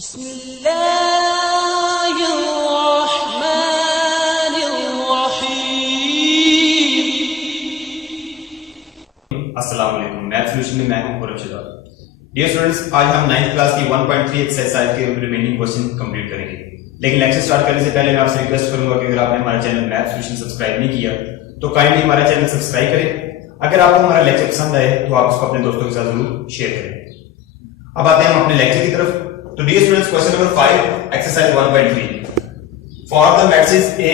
अस्सलाम वालेकुम। Math solution में मैं हूं खुरम शिदार। डियर स्टूडेंट्स, आज हम 9th क्लास की 1.3 एक्सरसाइज के रिमेनिंग क्वेश्चन कंप्लीट करेंगे। लेकिन लेक्चर स्टार्ट करने से पहले मैं आपसे रिक्वेस्ट करूंगा कि अगर आपने हमारा चैनल मैथ सॉल्यूशन सब्सक्राइब नहीं किया तो काइंडली हमारा चैनल सब्सक्राइब करें। अगर आपको हमारा लेक्चर पसंद आए तो आप उसको अपने दोस्तों के साथ जरूर शेयर करें। अब आते हैं हम अपने लेक्चर की तरफ। तो dear students, question number 5 exercise 1.3 for the matrix A,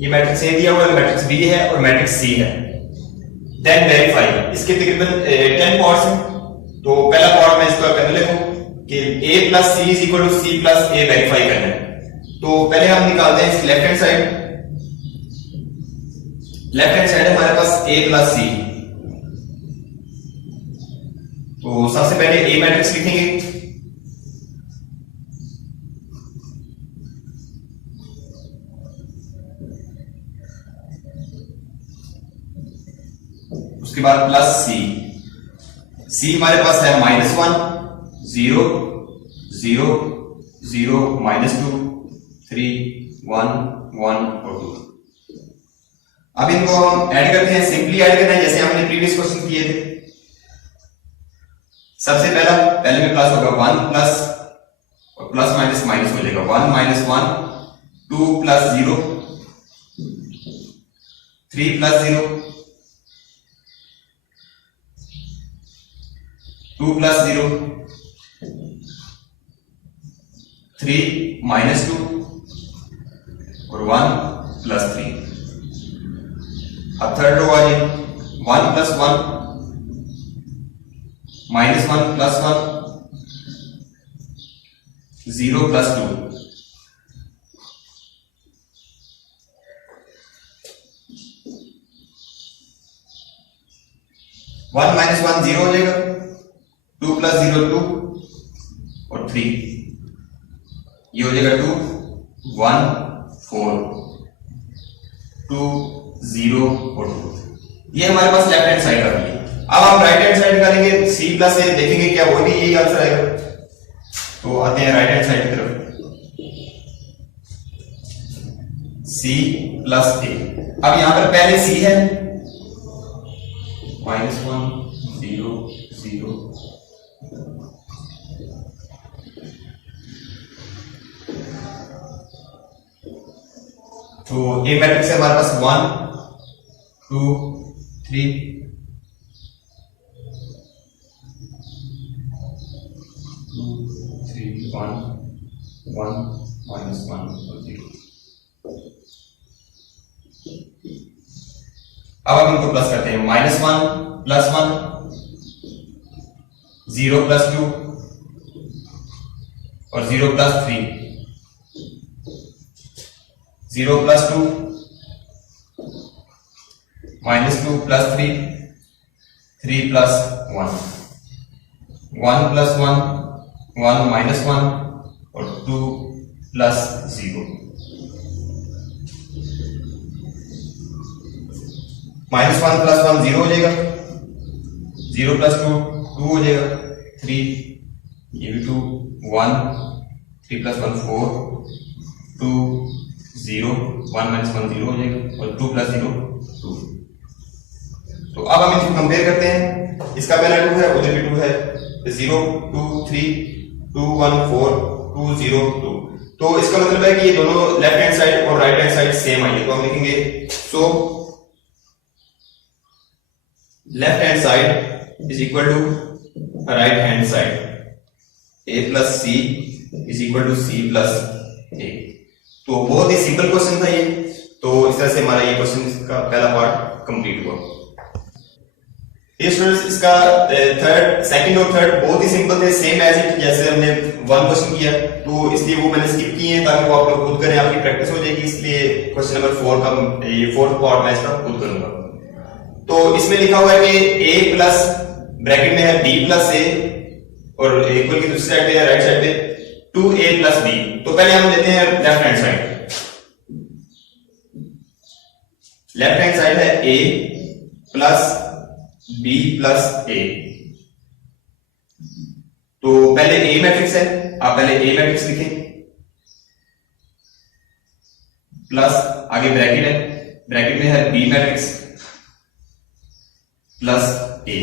ये मैट्रिक्स ए दिया हुआ है, मैट्रिक्स बी है और मैट्रिक्स सी है। देन वेरीफाई, इसके तकरीबन 10 पार्ट्स हैं। तो पहला पार्ट मैं इसका करने लगूं कि a plus C is equal to C plus A verify करना है। तो पहले हम निकालते हैं left hand side. Left hand side हमारे पास a प्लस सी। तो सबसे पहले a मैट्रिक्स लिखेंगे। उसके बाद प्लस सी। सी हमारे पास है -1 0 0 0 -2 3 1 1 और 2। अब इनको हम ऐड करते हैं, सिंपली ऐड करते हैं जैसे हमने प्रीवियस क्वेश्चन किए थे। सबसे पहले में प्लस होगा 1 प्लस और प्लस माइनस माइनस हो जाएगा 1 -1 2 प्लस 0 3 प्लस 0 2 प्लस 0 3 -2 और 1 प्लस 3। अब थर्ड रो आ जाए 1 प्लस 1 -1 प्लस 1 0 प्लस 2। 1 -1 0 हो जाएगा, 2 प्लस 0 2 और 3, ये हो जाएगा 2 1 4 2 0 और 2। ये हमारे पास लेफ्ट हैंड साइड आ गई है। अब हम राइट हैंड साइड करेंगे, सी प्लस ए देखेंगे क्या वो भी यही आंसर आएगा। तो आते हैं राइट हैंड साइड की तरफ। सी प्लस ए, अब यहां पर पहले सी है -1 0 0 तो ए मैट्रिक्स है हमारे पास 1 2 3 2 3 1 1 -1 और 0। अब हम इनको प्लस करते हैं, -1 प्लस 1 0 प्लस 2 और 0 plus 3 0 plus 2 -2 plus 3 3 plus 1 1 plus 1 1 -1 और 2 प्लस 0। -1 प्लस 1 0 हो जाएगा, 0 प्लस 2 2 हो जाएगा, 3 ये भी 2 1 3 प्लस 1 4 2 0 1 -1 0 हो जाएगा और 2 प्लस 0 2। तो अब हम इनको कंपेयर करते हैं। इसका पहला 2 है, उधर भी 2 है, 0 2 3 2 1 4 2 0 2। तो इसका मतलब है कि ये दोनों लेफ्ट हैंड साइड और राइट हैंड साइड सेम आई है। तो हम लिखेंगे so left hand side is equal to right hand side, a plus C is equal to C plus A. तो बहुत ही सिंपल क्वेश्चन था ये। तो इस तरह से हमारा ये क्वेश्चन का पहला पार्ट कंप्लीट हुआ। ये स्टूडेंट्स, इसका सेकंड और थर्ड बहुत ही सिंपल थे, सेम एज इट जैसे हमने वन क्वेश्चन किया। तो इसलिए वो मैंने स्किप किए हैं ताकि वो आप लोग खुद करें, आपकी प्रैक्टिस हो जाएगी। इसलिए क्वेश्चन नंबर 4 का ये फोर्थ पार्ट मैं इसका खुद करूंगा। तो इसमें लिखा हुआ है कि a प्लस ब्रैकेट में है b प्लस a और इक्वल की दूसरी साइड पे राइट साइड पे 2a प्लस b। तो पहले हम लेते हैं left hand side. Left hand side है a plus b plus a। तो पहले ए मैट्रिक्स है, आप पहले ए मैट्रिक्स लिखें, प्लस आगे ब्रैकेट है, ब्रैकेट में है बी मैट्रिक्स प्लस ए।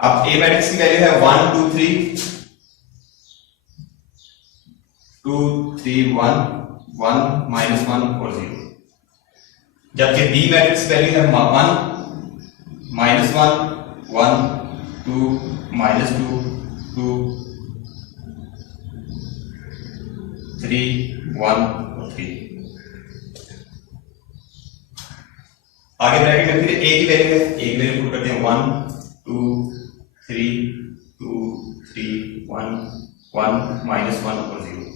अब ए मैट्रिक्स की वैल्यू है 1 2 3 2 3 1 1 -1 और 0, जबकि बी मैट्रिक्स की वैल्यू है 1 -1 1 2 -2 2 3 1 और 3। आगे ब्रैकेट में फिर ए की वैल्यू है, ए की वैल्यू पुट करते हैं 1 2 3 2 3 1 1 -1 और 0।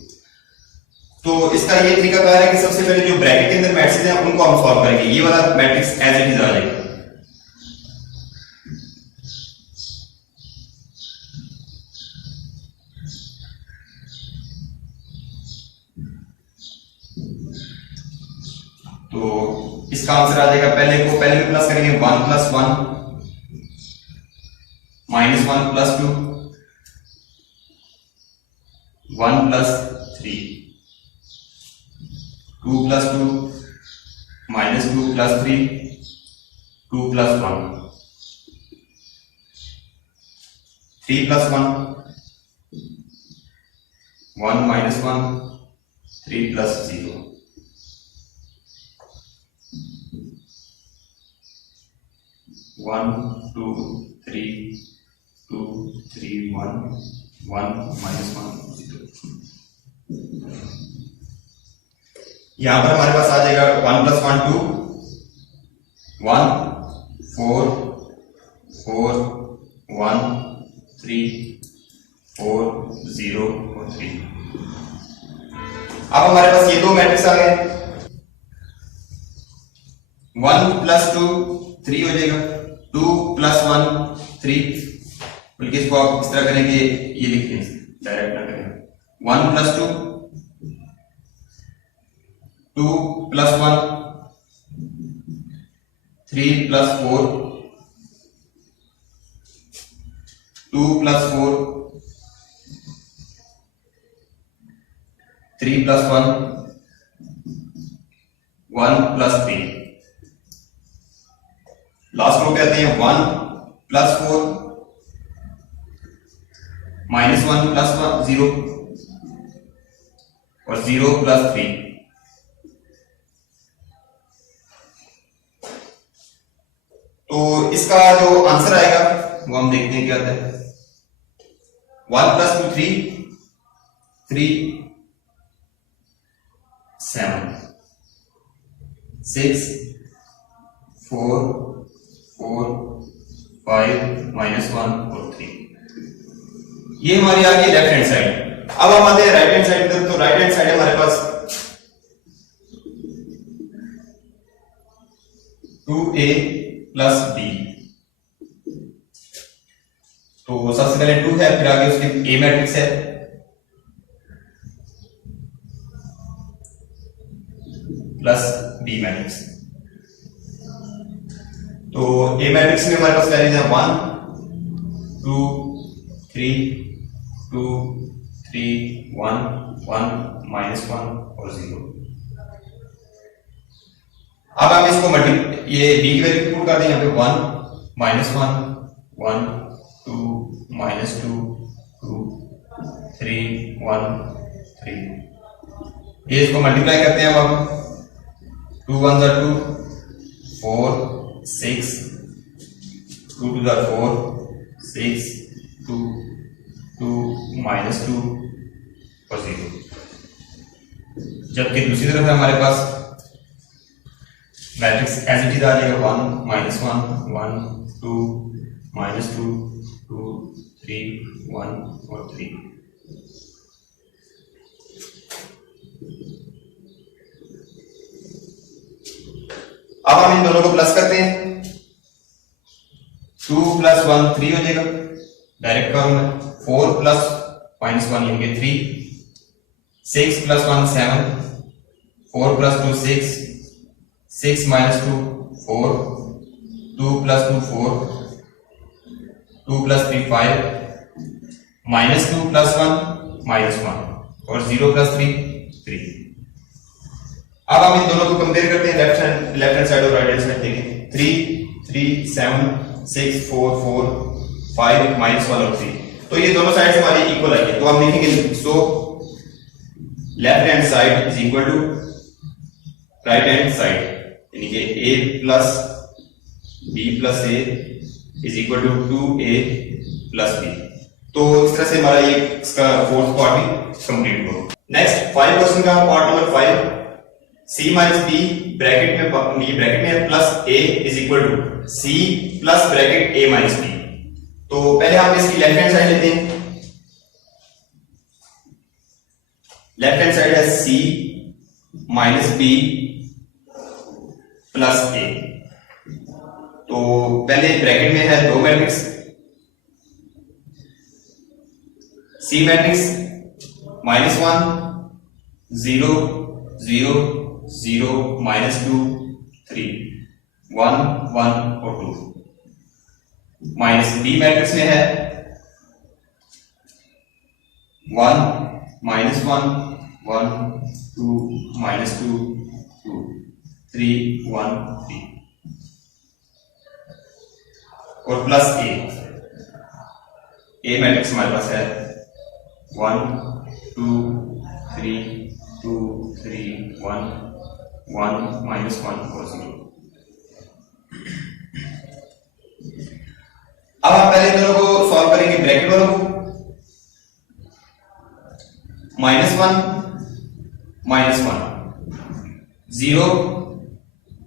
तो इसका ये तरीका कार है कि सबसे पहले जो ब्रैकेट के अंदर मैट्रिक्स हैं उनको हम सॉल्व करेंगे, ये वाला मैट्रिक्स एज इट इज आ जाएगा। तो इसका आंसर आ जाएगा, पहले में प्लस करेंगे 1 + 1 -1 + 2 1 + 3 2 + 2 -2 + 3 2 + 1 3 + 1 1 -1 3 + 0 1 2 3 2 3 1 1 -1 0। यहां पर हमारे पास आ जाएगा 1 + 1 2 1 4 4 1 3 4 0 और 3। अब हमारे पास ये दो मैट्रिक्स आ गए, 1 + 2 3 हो जाएगा, 2 + 1 3, बल्कि इसको आप इस तरह करेंगे, ये लिख दें डायरेक्ट ना करें, 1 + 2 2 + 1 3 + 4 2 + 4 3 + 1 1 + 3। लास्ट रो पे आते हैं 1 + 4 -1 + 0 और 0 + 3। तो इसका जो आंसर आएगा वो हम देखते हैं क्या आता है। 1 + 2 3 3 7 6 4 4 5 -1 और 3। ये हमारी आ गई लेफ्ट हैंड साइड। अब हम आते हैं राइट हैंड साइड पर। तो राइट हैंड साइड हमारे पास 2a + b। तो सबसे पहले 2 है, फिर आगे उसके a मैट्रिक्स है प्लस b मैट्रिक्स। तो a मैट्रिक्स में हमारे पास वैल्यूज है 1 2 3 2 3 1 1 -1 और 0। अब हम इसको ये b की वैल्यू पुट कर दें यहाँ पे 1 -1 1 2 -2 2 3 1 3। ये इसको मल्टीप्लाई करते हैं अब 2 1 2 4 6 2 2 4 6 2 2 -2 और 0। जबकि दूसरी तरफ हमारे पास मैट्रिक्स एज इट इज आ जाएगा 1 -1 1 2 -2 2 3 1 और 3। अब हम इन दोनों को प्लस करते हैं, 2 + 1 3 हो जाएगा, डायरेक्ट करूंगा। 4 + -1 होंगे 3, 6 + 1 7, 4 + 2 6, 6 minus 2 4, 2 plus 2 4, 2 plus 3 5, minus 2 plus 1 minus 1 और 0 plus 3 3। अब हम इन दोनों को कंपेयर करते हैं, लेफ्ट हैंड साइड और राइट हैंड साइड देखें। 3 3 7 6 4 4 5 minus 1 और 3, तो ये दोनों साइड हमारी इक्वल आई है, तो हम लिखेंगे so left hand side is equal to right hand side, यानी कि a plus b plus a is equal to 2a plus b। तो इस तरह से हमारा ये इसका फोर्थ पार्ट भी कंप्लीट हुआ। नेक्स्ट 5 क्वेश्चन का part number 5, c minus b bracket में है plus a is equal to c plus bracket a minus b। तो पहले हम इसकी लेफ्ट हैंड साइड लेते हैं। लेफ्ट हैंड साइड है c minus b plus a। तो पहले ब्रैकेट में है दो मैट्रिक्स, c मैट्रिक्स -1 0 0 0 -2 3 1 1 और 2, माइनस b मैट्रिक्स में है 1 -1 1 2 -2 2 3 1 3 और प्लस a मैट्रिक्स हमारे पास है 1 2 3 2 3 1 1 -1 और 0। अब हम पहले दोनों को सॉल्व करेंगे, ब्रैकेट वालों को -1 -1 0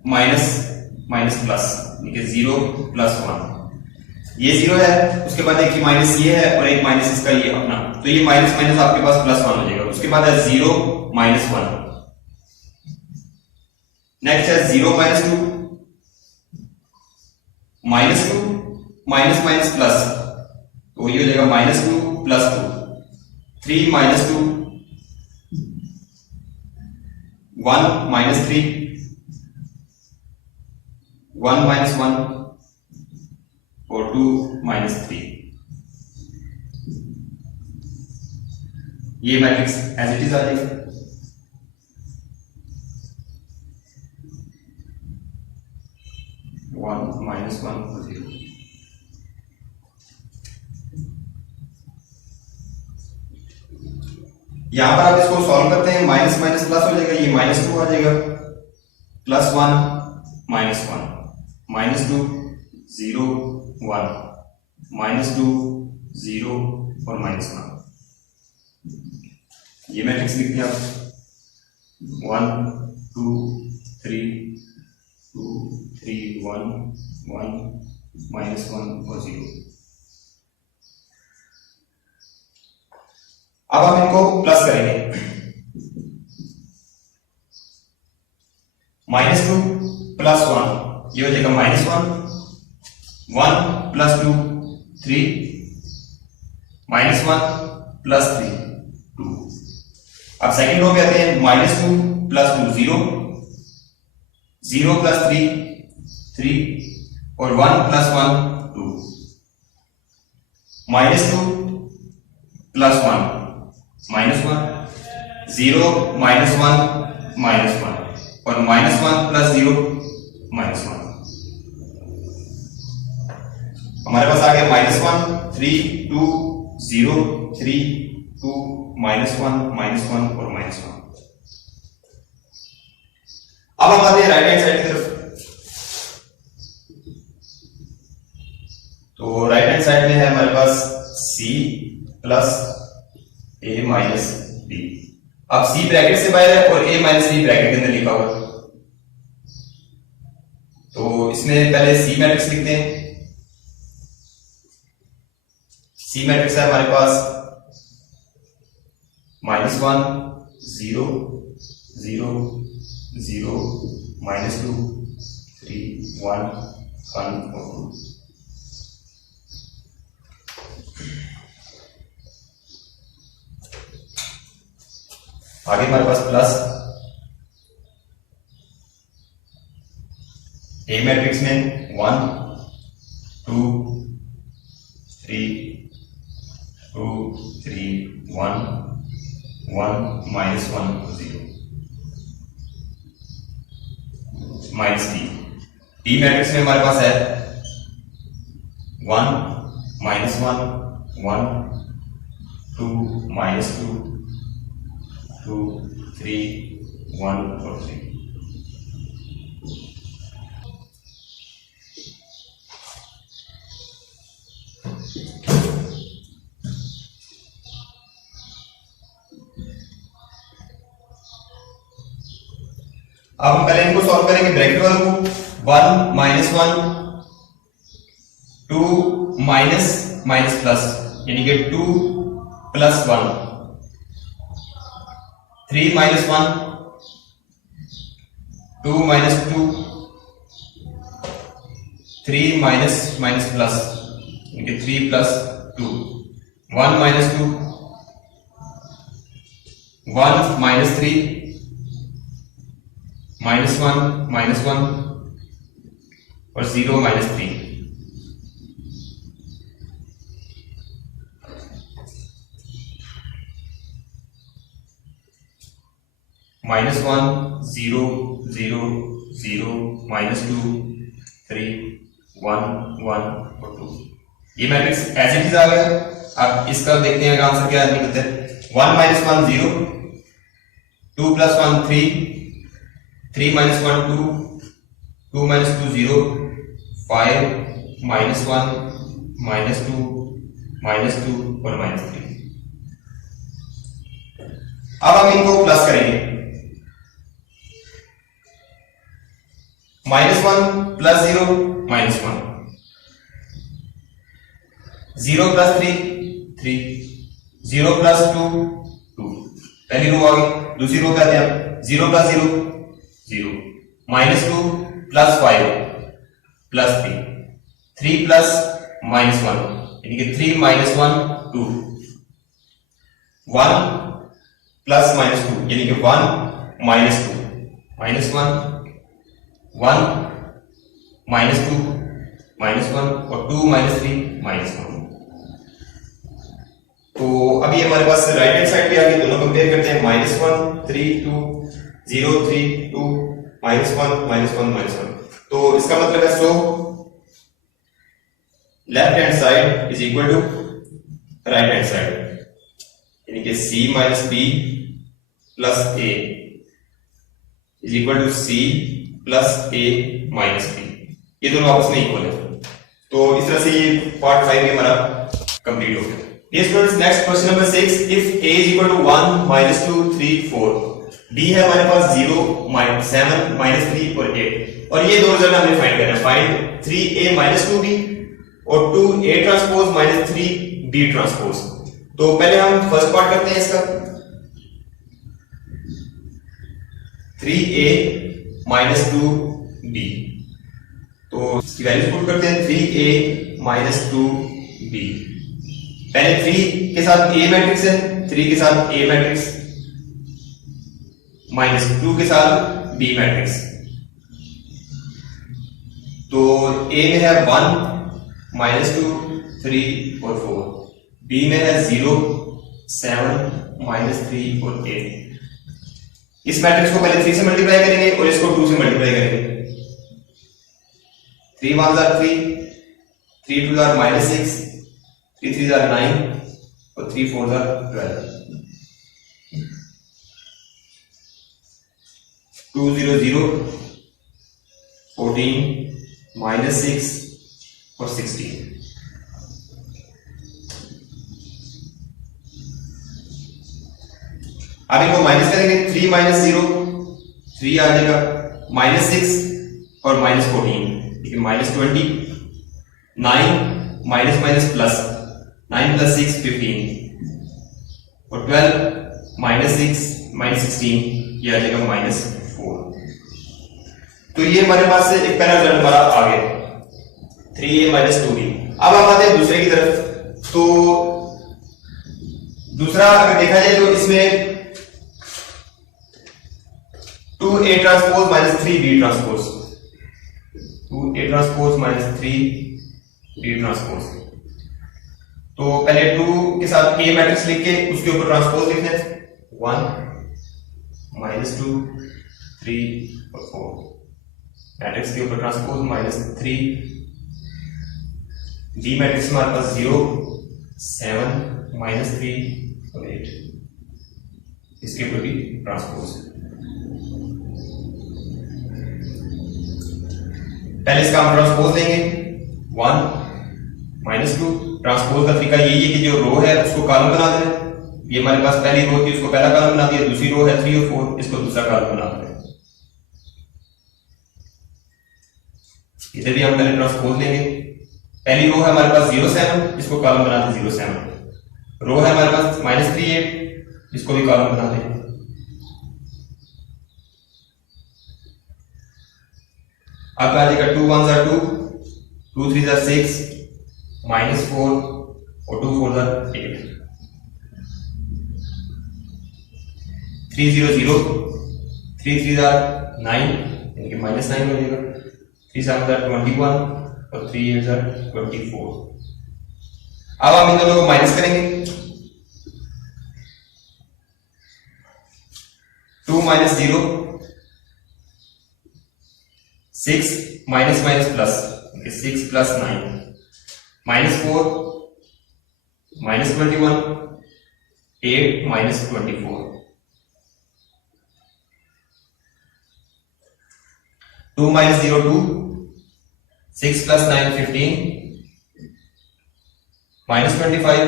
माइनस प्लस, देखिए 0 प्लस 1, ये 0 है, उसके बाद एक माइनस ये है और एक माइनस इसका ये अपना, तो ये माइनस माइनस आपके पास प्लस 1 हो जाएगा। उसके बाद है 0 -1, नेक्स्ट है 0 -2 -2 माइनस माइनस प्लस, तो ये हो जाएगा -2 प्लस 2 3 -2 1 -3 1 -1 और 2 -3। ये मैट्रिक्स एज इट इज आ जाएगा। -1 और 0। यहां पर आप इसको सॉल्व करते हैं, माइनस माइनस प्लस हो जाएगा, ये -2 आ जाएगा, +1 -1 -2 0 1 -2 0 और -1। ये मैट्रिक्स लिखते हैं आप 1 2 3 2 3 1 1 -1 और 0। अब हम इनको प्लस करेंगे, -2 प्लस 1, ये हो जाएगा -1 1 प्लस 2 3 -1 प्लस 3 2। अब सेकंड रो पे आते हैं, -2 प्लस 2 0 0 प्लस 3 3 और 1 प्लस 1 2 -2 प्लस 1 -1 0 -1 -1 और -1 प्लस 0 -1। हमारे पास आ गया -1 3 2 0 3 2 -1 -1 और -1। अब हम आते हैं राइट हैंड साइड की तरफ। तो राइट हैंड साइड में है हमारे पास c plus a minus b। अब c ब्रैकेट से बाहर है और a माइनस b ब्रैकेट के अंदर लिखा हुआ है, तो इसमें पहले c मैट्रिक्स लिखते हैं। c मैट्रिक्स है हमारे पास -1 0 0 0 -2 3 1 1 और 2। आगे हमारे पास प्लस ए मैट्रिक्स में 1 2 3 2 3 1 1 -1 0 माइनस डी। डी मैट्रिक्स में हमारे पास है 1 -1 1 2 -2 2 3 1 और 3। अब हम पहले इनको सॉल्व करेंगे ब्रैकेट वालों को। 1 -1 2 माइनस प्लस यानी कि 2 + 1 3 -1 2 -2 3 माइनस प्लस यानी कि 3 + 2 1 -2 1 -3 -1 और 0 -3। -1 0 0 0 -2 3 1 1 और 2। ये मैट्रिक्स एज इट इज आ गया। अब इसका देखते हैं आंसर क्या निकलता है। 1 -1 0 2 + 1 3 3 -1 2 2 -2 0 5 -1 -2 -2 और -3। अब हम इनको प्लस करेंगे। -1 + 0 -1 0 + 3 3 0 + 2 2। पहली रो आ गई। दूसरी रो क्या थे? 0 + 0 0 -2 + 5 + 3 3 + -1 यानी कि 3 -1 2 1 + -2 यानी कि 1 -2 -1 1 -2 -1 और 2 -3 -1। तो अभी हमारे पास राइट हैंड साइड पे आ गई। दोनों कंपेयर करते हैं। -1 3 2 0 3 2 -1 -1 -1। तो इसका मतलब है so left hand side is equal to right hand side यानी कि c - b + a is equal to c + a - b। ये दोनों आपस में इक्वल है। तो इस तरह से ये पार्ट 5 में हमारा कंप्लीट हो गया। Dear students, next question number 6. If a is equal to 1 -2 3 4, b है हमारे पास 0 7 -3 और 8 और ये दो रिजल्ट हमने फाइंड करना है। फाइंड 3a - 2b और 2a ट्रांसपोज - 3b ट्रांसपोज। तो पहले हम फर्स्ट पार्ट करते हैं इसका। 3a - 2b तो इसकी वैल्यूज पुट करते हैं। 3a - 2b पहले 3 के साथ a मैट्रिक्स है, 3 के साथ a मैट्रिक्स -2 के साथ b मैट्रिक्स। तो a में है 1 -2 3 और 4, b में है 0 7 -3 और 8। इस मैट्रिक्स को पहले 3 से मल्टीप्लाई करेंगे और इसको 2 से मल्टीप्लाई करेंगे। 3 1s are 3 3 2s are -6 3 3s are 9 और 3 4s are 12। 2 0 0 14 -6 और 16। अब इनको माइनस करेंगे। 3 - 0 3 आ जाएगा, -6 और -14 -20 9 माइनस प्लस 9 + 6 15 और 12 -6 -16 ये आ जाएगा -4। तो ये हमारे पास से एक पहला रिजल्ट हमारा आ गया 3a - 2b। अब हम आते हैं दूसरे की तरफ। तो दूसरा अगर देखा जाए तो इसमें 2a transpose - 3b transpose. 2A transpose minus 3B transpose. तो पहले 2 के साथ A मैट्रिक्स लिख के उसके ऊपर ट्रांसपोज लिखना है, 1 माइनस 2 3 और 4, मैट्रिक्स के ऊपर ट्रांसपोज माइनस 3। B मैट्रिक्स में हमारे पास 0 7 माइनस 3 और 8, इसके ऊपर भी ट्रांसपोज। पहले इसका हम ट्रांसपोज लेंगे, 1 माइनस 2। ट्रांसपोज का तरीका यही है कि जो रो है उसको कॉलम बना देना। ये हमारे पास पहली रो थी, उसको पहला कॉलम बना दिया, दूसरी रो है 3 और 4, इसको दूसरा कॉलम बना देना। इधर भी हम पहले ट्रांसपोज लेंगे। पहली रो है हमारे पास 0 7, इसको कॉलम बना दें 0 7। रो है हमारे पास माइनस 3 8, इसको भी कॉलम बना दें। अब आ जाएगा 2 1 2, 2 3 6, माइनस 4 और 2 4 8, 3 0 0, 3 3 9, यानी कि माइनस 9 हो जाएगा, 3 7 21 और 3 8 24। अब हम इन दोनों को माइनस करेंगे, 2 minus 0, 6 minus minus plus, 6 plus 9, minus 4 minus 21, 8 minus 24। 2 minus 0 2, 6 plus 9 15, minus 25।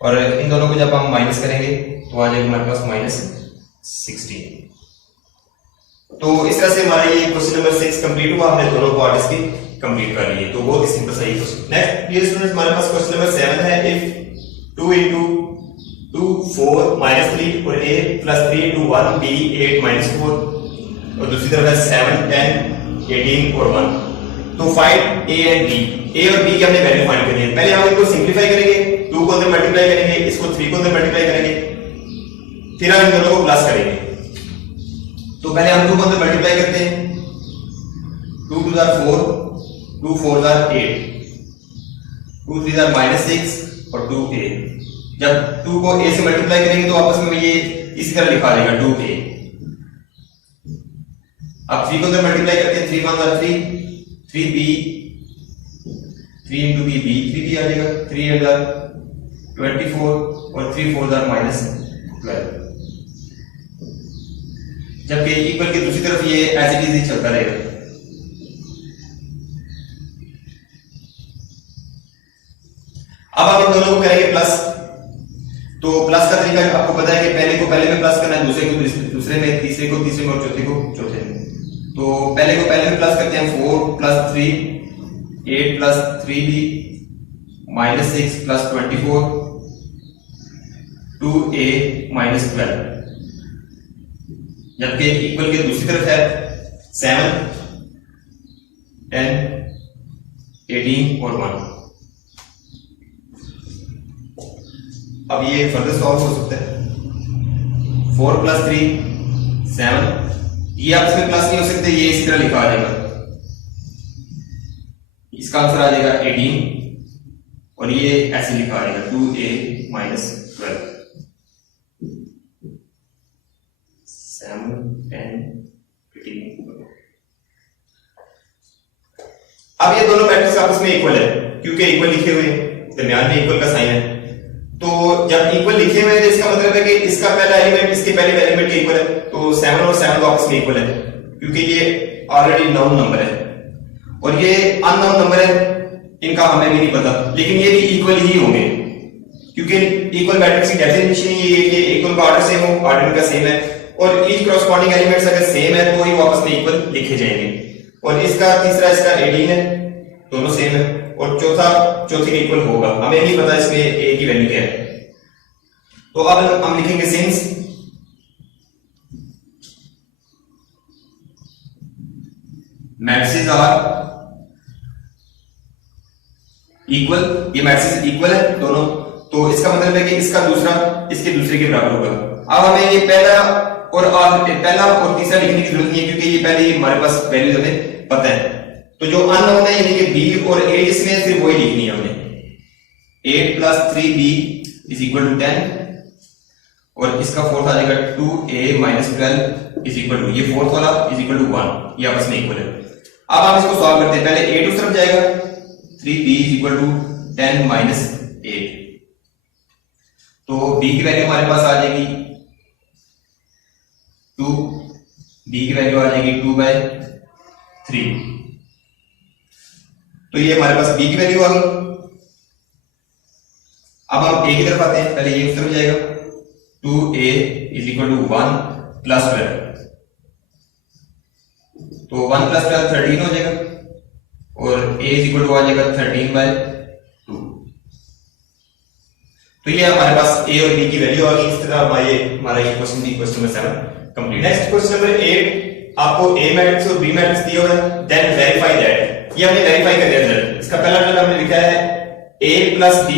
और इन दोनों को जब हम माइनस करेंगे तो आ जाएगा हमारे पास माइनस 16। तो इस तरह से हमारा ये क्वेश्चन नंबर 6 कंप्लीट हुआ। हमने दोनों पार्ट इसकी कंप्लीट कर लिए, तो बहुत ही सिंपल सा ये क्वेश्चन। नेक्स्ट ये स्टूडेंट्स हमारे पास क्वेश्चन नंबर 7 है। इफ 2 into 2 4 minus 3 और a plus 3 into 1 b 8 minus 4, और दूसरी तरफ है 7 10 18 और 1। तो find a and b, a और b की हमने वैल्यू फाइंड करनी है। पहले हम इनको सिंपलीफाई करेंगे, 2 को अंदर मल्टीप्लाई करेंगे, इसको 3 को अंदर मल्टीप्लाई करेंगे, फिर हम इन दोनों को प्लस करेंगे। तो पहले हम 2 को अंदर मल्टीप्लाई करते हैं, 2 2 4, 2 4 8, 2 3 माइनस 6 और 2a। जब 2 को a से मल्टीप्लाई करेंगे तो आपस में ये इसी तरह लिखा जाएगा 2a। अब 3 को अंदर मल्टीप्लाई करते हैं, 3 1 3, 3b, 3 into b 3b आ जाएगा, 3 8 24 और 3 4 माइनस 12। जबकि इक्वल की दूसरी तरफ ये एज इट इज ही चलता रहेगा। अब आप इन दोनों को करेंगे प्लस। तो प्लस का तरीका आपको पता है कि पहले को पहले में प्लस करना है, दूसरे को दूसरे में, तीसरे को तीसरे में और चौथे को चौथे में। तो पहले को पहले में प्लस करते हैं, 4 plus 3 8 plus 3b minus 6 plus 24 2a minus 12। जबकि इक्वल के दूसरी तरफ है 7 10 18 और 1। अब ये फर्दर सॉल्व हो सकता है, 4 प्लस 3 7, ये आपस में प्लस नहीं हो सकते, ये इसी तरह लिखा आ जाएगा, इसका आंसर आ जाएगा 18 और ये ऐसे लिखा आ जाएगा 2a माइनस 12। 7 10 18। अब ये दोनों मैट्रिक्स आपस में इक्वल है, क्योंकि इक्वल लिखे हुए हैं, दरमियान में इक्वल का साइन है। तो जब इक्वल लिखे हुए हैं तो इसका मतलब है कि इसका पहला एलिमेंट इसके पहले एलिमेंट के इक्वल है। तो 7 और 7 आपस में इक्वल है, क्योंकि ये ऑलरेडी नोन नंबर है और ये अननोन नंबर है, इनका हमें भी नहीं पता, लेकिन ये भी इक्वल ही होंगे, क्योंकि इक्वल मैट्रिक्स की डेफिनेशन ये है कि इक्वल का ऑर्डर सेम हो, ऑर्डर इनका सेम है, और ईच कॉरस्पॉन्डिंग एलिमेंट्स अगर सेम है तो ही वापस में इक्वल लिखे जाएंगे। और इसका तीसरा इसका 18 है, दोनों सेम है, और चौथी इक्वल होगा, हमें नहीं पता इसमें a की वैल्यू क्या है। तो अब हम लिखेंगे सिंस मैट्रिसेस आर इक्वल, ये मैट्रिसेस इक्वल है दोनों, तो इसका मतलब है कि इसका दूसरा इसके दूसरे के बराबर होगा। अब हमें ये पहला और पहला और तीसरा लिखने की जरूरत नहीं है, क्योंकि ये पहले हमारे पास वैल्यूज हमें पता है। तो जो अननोन है यानी कि b और a जिसमें सिर्फ वही लिखनी है हमने। 8 plus 3b is equal to 10 और इसका फोर्थ आ जाएगा 2a minus 12 is equal to, ये फोर्थ वाला इज इक्वल टू 1, ये आपस में इक्वल है। अब हम इसको सॉल्व करते हैं। पहले a टू तरफ जाएगा, 3b is equal to 10 minus 8, तो b की वैल्यू हमारे पास आ जाएगी 2, b की वैल्यू आ जाएगी 2/3, तो ये हमारे पास b की वैल्यू आ गई। अब हम a की तरफ आते हैं, पहले ये उस तरफ जाएगा, 2a is equal to 1 plus 12, तो 1 प्लस 12 13 हो जाएगा और a इज इक्वल टू आ जाएगा 13/2। तो ये हमारे पास a और b की वैल्यू आ गई। इस तरह हमारा ये question number 7 complete. Next question number 8, आपको a मैट्रिक्स और b मैट्रिक्स दिया हुआ है, देन वेरीफाई दैट, ये हमने वेरीफाई कर दिया रिजल्ट। इसका पहला रिजल्ट हमने लिखा है a plus b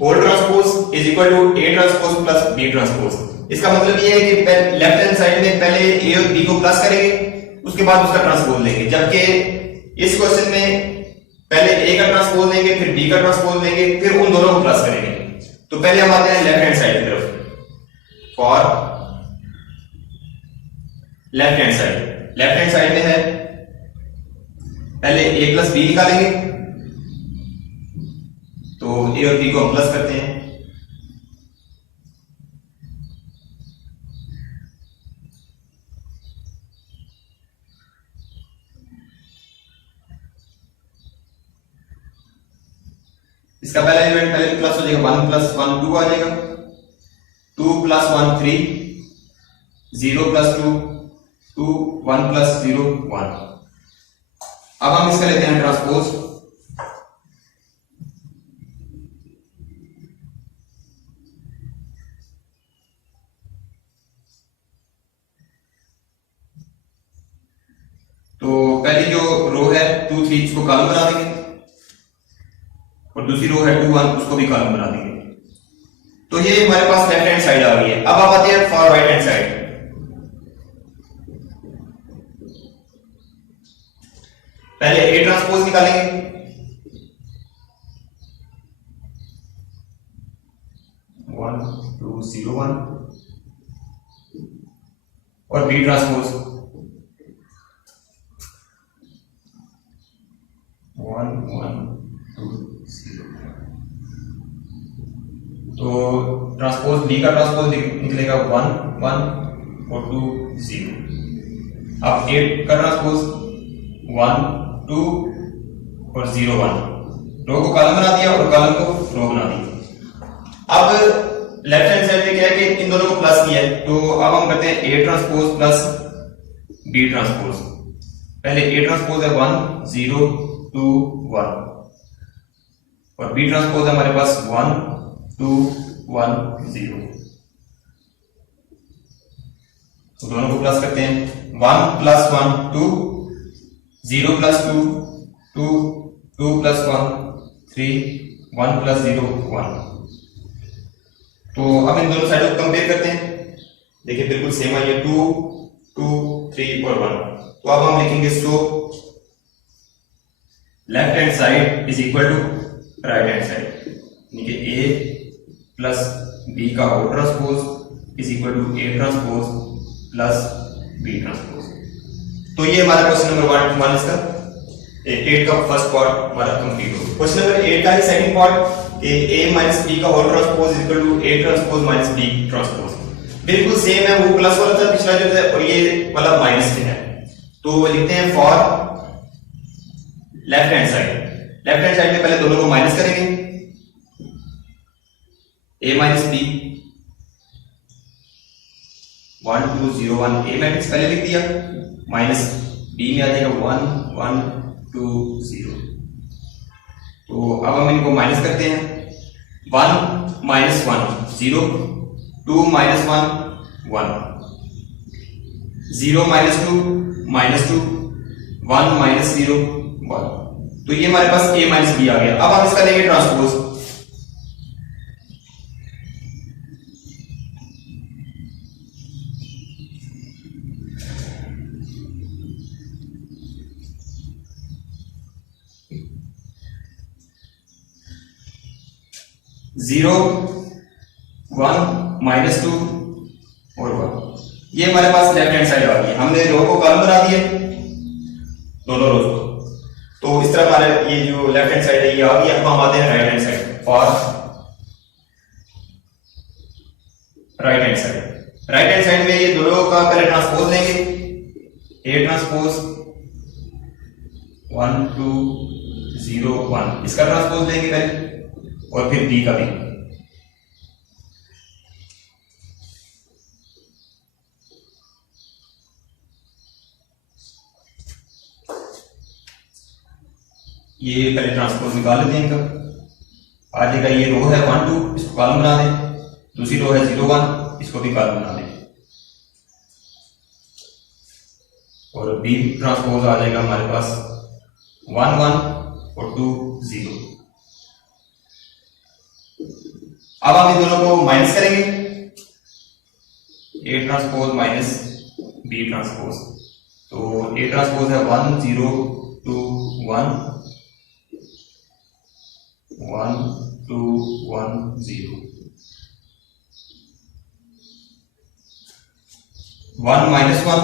whole transpose is equal to a transpose plus b transpose. इसका मतलब ये है कि लेफ्ट हैंड साइड में पहले a और b को प्लस करेंगे, उसके बाद उसका ट्रांसपोज लेंगे, जबकि इस क्वेश्चन में पहले a का ट्रांसपोज लेंगे, फिर b का ट्रांसपोज लेंगे, फिर उन दोनों को प्लस करेंगे। तो पहले हम आते हैं लेफ्ट हैंड साइड की तरफ। For left hand side, left hand side में है पहले a प्लस b निकालेंगे, तो a और b को हम प्लस करते हैं, इसका पहला एलिमेंट पहले प्लस हो जाएगा, 1 प्लस 1 2 आ जाएगा, 2 प्लस 1 3, 0 प्लस 2 2, 1 प्लस 0 1। अब हम इसका लेते हैं ट्रांसपोज, तो पहली जो रो है 2 3 इसको कॉलम बना देंगे और दूसरी रो है 2 1 उसको भी कॉलम बना देंगे। तो ये हमारे पास लेफ्ट हैंड साइड आ गई है। अब आप आते हैं फॉर राइट हैंड साइड। पहले a ट्रांसपोज निकालेंगे, वन टू 0 1 और b ट्रांसपोज 1 1 2 0। तो ट्रांसपोज b का ट्रांसपोज निकलेगा 1 1 और 2 0। अब a का ट्रांसपोज 1 2 और 0 1, रो को कॉलम बना दिया और कॉलम को रो बना दिया। अब लेफ्ट हैंड साइड में क्या है कि इन दोनों को प्लस किया है, तो अब हम करते हैं a transpose plus b transpose. पहले a ट्रांसपोज है 1 0 2 1 और b ट्रांसपोज है हमारे पास 1 2 1 0, तो दोनों को प्लस करते हैं, 1 प्लस 1 2, 0 प्लस 2 2, 2 प्लस 1 3, 1 प्लस 0 1। तो अब इन दोनों साइडों को कंपेयर करते हैं, देखिए बिल्कुल सेम है, ये 2 2 3 और 1। तो अब हम लिखेंगे so left hand side is equal to right hand side, यानी कि a प्लस b का whole transpose is equal to a transpose plus b transpose. तो ये हमारा क्वेश्चन नंबर 1 इसका 8 का फर्स्ट पार्ट हमारा कंप्लीट हो गया। क्वेश्चन नंबर 8 का ही सेकंड पार्ट कि a माइनस b का whole transpose is equal to a transpose minus b transpose. बिल्कुल सेम है, वो प्लस वाला था पिछला जो था और ये वाला माइनस में है। तो लिखते हैं for left hand side, left hand side में पहले दोनों को माइनस करेंगे, a minus b 1 2 0 1, a matrix पहले लिख दिया, माइनस b में आ जाएगा 1 1 2 0। तो अब हम इनको माइनस करते हैं, 1 minus 1 0, 2 minus 1 1, 0 minus 2 minus 2, 1 minus 0 1। तो ये हमारे पास a माइनस b आ गया। अब हम इसका लेंगे ट्रांसपोज, 0 1 -2 और 1। ये हमारे पास लेफ्ट हैंड साइड आ गई। हमने रो को कॉलम बना दिए, दोनों रोज को। तो इस तरह हमारे ये जो लेफ्ट हैंड साइड है ये आ गई। अब हम आते हैं right hand side. For right hand side, right hand side में ये दोनों का पहले ट्रांसपोज लेंगे। ए ट्रांसपोज 1 2 0 1, इसका ट्रांसपोज लेंगे पहले, और फिर बी का भी। ये पहले ट्रांसपोज निकाल लेते हैं इनका। आ जाएगा ये रो है 1 2, इसको कॉलम बना दें। दूसरी रो है 0 1, इसको भी कॉलम बना दें। और बी ट्रांसपोज आ जाएगा हमारे पास 1 1 और 2 0। अब हम इन दोनों को माइनस करेंगे। A transpose minus B transpose, तो ए ट्रांसपोज है 1 0 2 1 1 2 1 0। 1 -1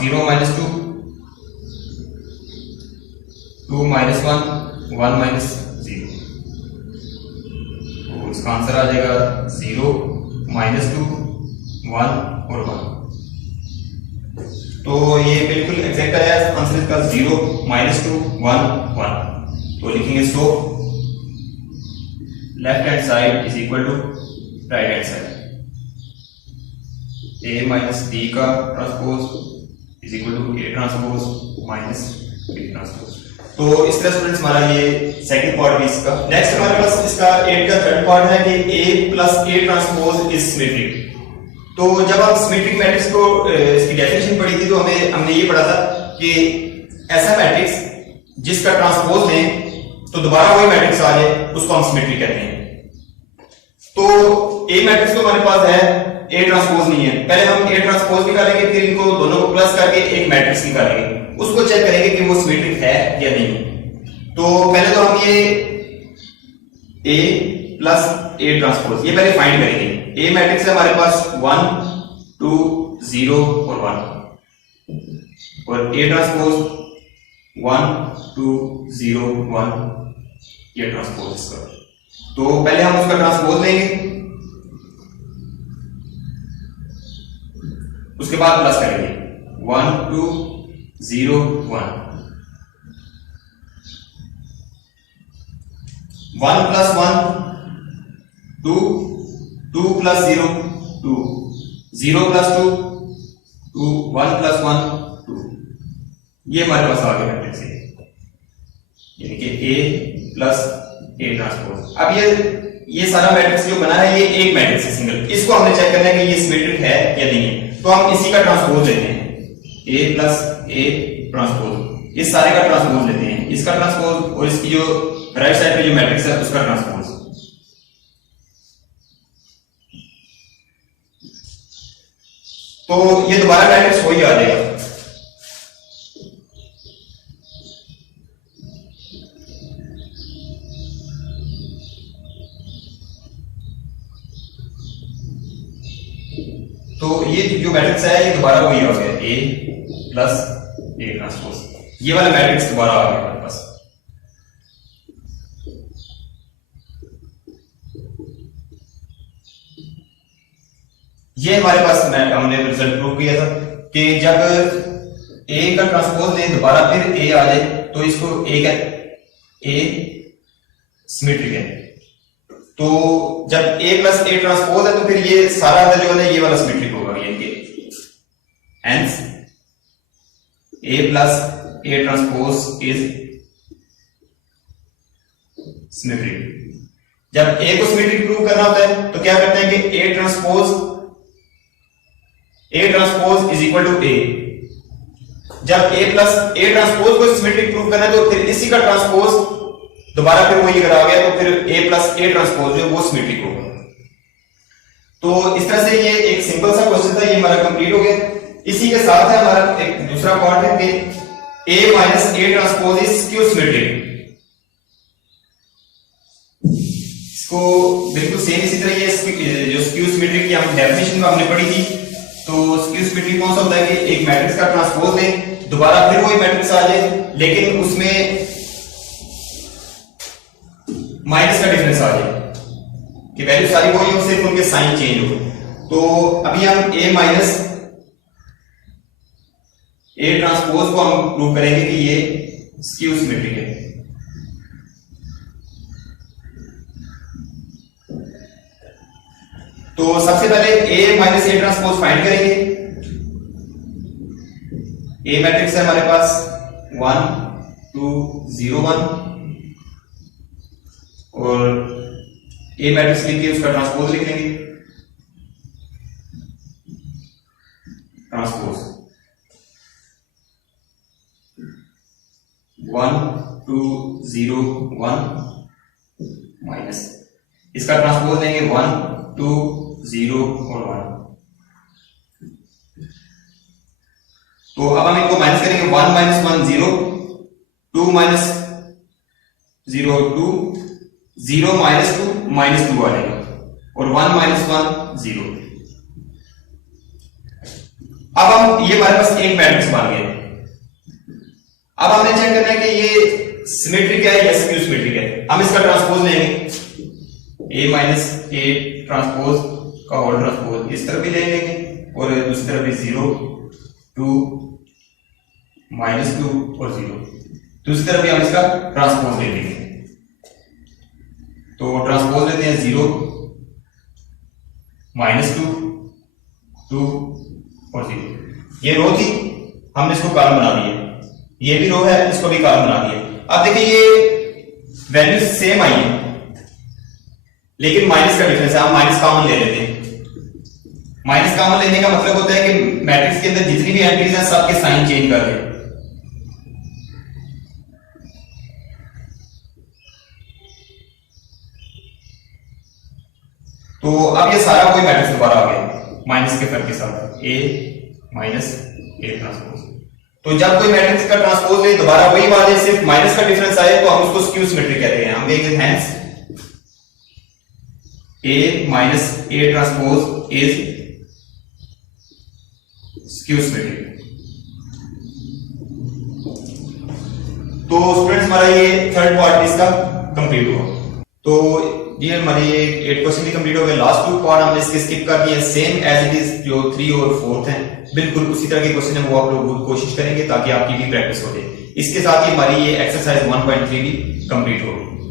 0 -2 2 -1 1 -0। तो इसका आंसर आ जाएगा 0 -2 1 और 1। तो ये बिल्कुल एग्जैक्ट आया आंसर इसका 0 -2 1 1। तो लिखेंगे so left hand side is equal to right hand side. A minus B का transpose is equal to A transpose minus B transpose. तो इस तरह स्टूडेंट्स हमारा ये सेकंड पार्ट भी इसका। नेक्स्ट हमारे पास इसका 8 का थर्ड पार्ट है कि A plus A transpose is symmetric. तो जब हम सिमेट्रिक मैट्रिक्स को इसकी डेफिनेशन पढ़ी थी तो हमने ये पढ़ा था कि ऐसा मैट्रिक्स जिसका ट्रांसपोज लें तो दोबारा वही मैट्रिक्स आ जाए उसको हम सिमेट्रिक कहते हैं। तो ए मैट्रिक्स तो हमारे पास है, ए ट्रांसपोज नहीं है। पहले हम ए ट्रांसपोज निकालेंगे, फिर इनको दोनों को प्लस करके एक मैट्रिक्स निकालेंगे, उसको चेक करेंगे कि वो सिमेट्रिक है या नहीं। तो पहले तो हम ये ए प्लस ए ट्रांसपोज ये पहले फाइंड करेंगे। ए मैट्रिक्स है हमारे पास 1 2 0 और 1, और ए ट्रांसपोज 1 2 0 1 ये ट्रांसपोज इसका। तो पहले हम उसका ट्रांसपोज लेंगे, उसके बाद प्लस करेंगे 1 2 0 1 1 प्लस 1 2 2 प्लस 0 2 0 प्लस 2 2 1 प्लस 1 2। ये हमारे पास आ गया मैट्रिक्स है, यानी कि ए प्लस ए ट्रांसपोज। अब ये सारा मैट्रिक्स जो बना है ये एक मैट्रिक्स है सिंगल, इसको हमने चेक करना है कि ये सिमेट्रिक है या नहीं है। तो हम इसी का ट्रांसपोज लेते हैं, ए प्लस ए ट्रांसपोज, इस सारे का ट्रांसपोज लेते हैं, इसका ट्रांसपोज और इसकी जो राइट साइड पे जो मैट्रिक्स है उसका ट्रांसपोज। तो ये दोबारा मैट्रिक्स वही आ जाएगा। तो ये जो मैट्रिक्स है ये दोबारा वही आ गया, ए प्लस ए ट्रांसपोज। ये वाला मैट्रिक्स दोबारा आ गया हमारे पास। ये हमारे पास हमने रिजल्ट प्रूव किया था कि जब ए का ट्रांसपोज लें दोबारा फिर ए आ जाए तो इसको ए सिमेट्रिक है। तो जब ए प्लस ए ट्रांसपोज है तो फिर ये सारा जो है ये वाला सिमेट्रिक होगा, यानी कि hence A plus A transpose is symmetric. जब ए को सिमेट्रिक प्रूव करना होता है तो क्या करते हैं कि A transpose is equal to A. जब ए प्लस ए ट्रांसपोज को सिमेट्रिक प्रूव करना है तो फिर इसी का ट्रांसपोज दोबारा फिर वही अगर आ गया तो फिर ए प्लस ए ट्रांसपोज जो वो सिमेट्रिक होगा। तो इस तरह से ये एक सिंपल सा क्वेश्चन था, ये हमारा कंप्लीट हो गया। इसी के साथ है हमारा एक दूसरा पार्ट है कि ए माइनस ए ट्रांसपोज इज क्यों सिमेट्रिक। इसको बिल्कुल सेम इसी तरह ये जो स्क्यू सिमेट्री की हम डेफिनेशन हमने पढ़ी थी, तो स्क्यू सिमेट्री कौन सा होता है कि एक मैट्रिक्स का ट्रांसपोज लें, दोबारा फिर वही मैट्रिक्स आ जाए, लेकिन उसमें माइनस का डिफरेंस आ जाए कि वैल्यू सारी वही हो, सिर्फ उनके साइन चेंज हो। तो अभी हम ए माइनस ए ट्रांसपोज को हम प्रूव करेंगे कि ये स्क्यू सिमेट्रिक है। तो सबसे पहले ए माइनस ए ट्रांसपोज फाइंड करेंगे। ए मैट्रिक्स है हमारे पास 1 2 0 1 और ए मैट्रिक्स लिख के उसका ट्रांसपोज लिख लेंगे। ट्रांसपोज 1 2 0 1 माइनस इसका ट्रांसपोज लेंगे 1 2 0 और 1। तो अब हम इनको माइनस करेंगे 1 माइनस 1 0 2 माइनस 0 2 0 माइनस 2 माइनस 2 आ जाएगा और 1 माइनस 1 0। अब हम ये हमारे पास एक मैट्रिक्स बन गया। अब हमने चेक करना है कि ये सिमेट्रिक है या स्क्यू सिमेट्रिक है। हम इसका ट्रांसपोज लेंगे a माइनस a ट्रांसपोज का होल ट्रांसपोज इस तरफ भी ले लेंगे और दूसरी तरफ भी 0 2 माइनस 2 और 0। दूसरी तरफ भी हम इसका ट्रांसपोज ले लेंगे। तो ट्रांसपोज लेते हैं 0 माइनस 2 2 और 0। ये रो थी, हमने इसको कॉलम बना दिया। ये भी रो है, इसको भी कॉलम बना दिया। अब देखिए ये वैल्यू सेम आई है लेकिन माइनस का डिफरेंस है। हम माइनस कॉमन ले लेते हैं। माइनस कॉमन लेने का मतलब होता है कि मैट्रिक्स के अंदर जितनी भी एंट्रीज हैं सबके साइन चेंज कर दें। तो अब ये सारा कोई मैट्रिक्स दोबारा आ गया माइनस के फर्क के साथ a माइनस a ट्रांसपोज। तो जब कोई मैट्रिक्स का ट्रांसपोज ले दोबारा वही बात है, सिर्फ माइनस का डिफरेंस आए तो हम उसको स्क्यू सिमेट्रिक कहते हैं। हम देखेंगे hence a minus a transpose is skew symmetric. तो स्टूडेंट्स हमारा ये थर्ड पार्ट इसका कंप्लीट हुआ। तो ये हमारी 8 क्वेश्चन भी कंप्लीट हो गए। लास्ट 2 पार्ट हमने इसके स्किप कर दिए, सेम एज इट इज जो 3 और 4 हैं बिल्कुल उसी तरह के क्वेश्चन है वो आप लोग कोशिश करेंगे ताकि आपकी भी प्रैक्टिस हो जाए। इसके साथ ही हमारी ये एक्सरसाइज 1.3 भी कंप्लीट होगी।